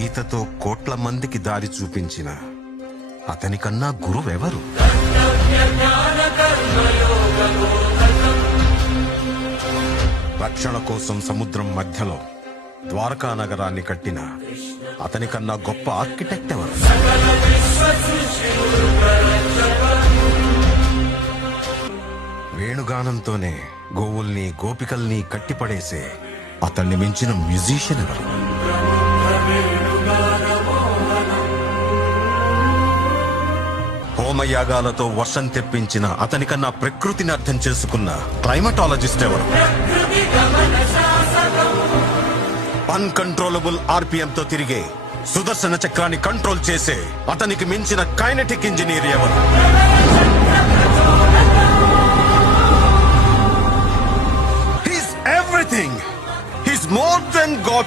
గీతతో కోట్ల మందికి దారి చూపించిన అతనికన్నా గురువెవరు? రక్షణ కోసం సముద్రం మధ్యలో ద్వారకా నగరాన్ని కట్టిన అతనికన్నా గొప్ప ఆర్కిటెక్ట్ ఎవరు? వేణుగానంతోనే గోవుల్ని గోపికల్ని కట్టిపడేసే అతన్ని మించిన మ్యూజిషియన్ ఎవరు? హోమయాగాలతో వర్షం తెప్పించిన అతనికన్నా ప్రకృతిని అర్థం చేసుకున్న క్లైమటాలజిస్ట్ ఎవరు? అన్కంట్రోలబుల్ ఆర్పిఎం తో తిరిగే సుదర్శన చక్రాన్ని కంట్రోల్ చేసే అతనికి మించిన కైనెటిక్ ఇంజనీర్ ఎవరు? He's everything. He's more than God.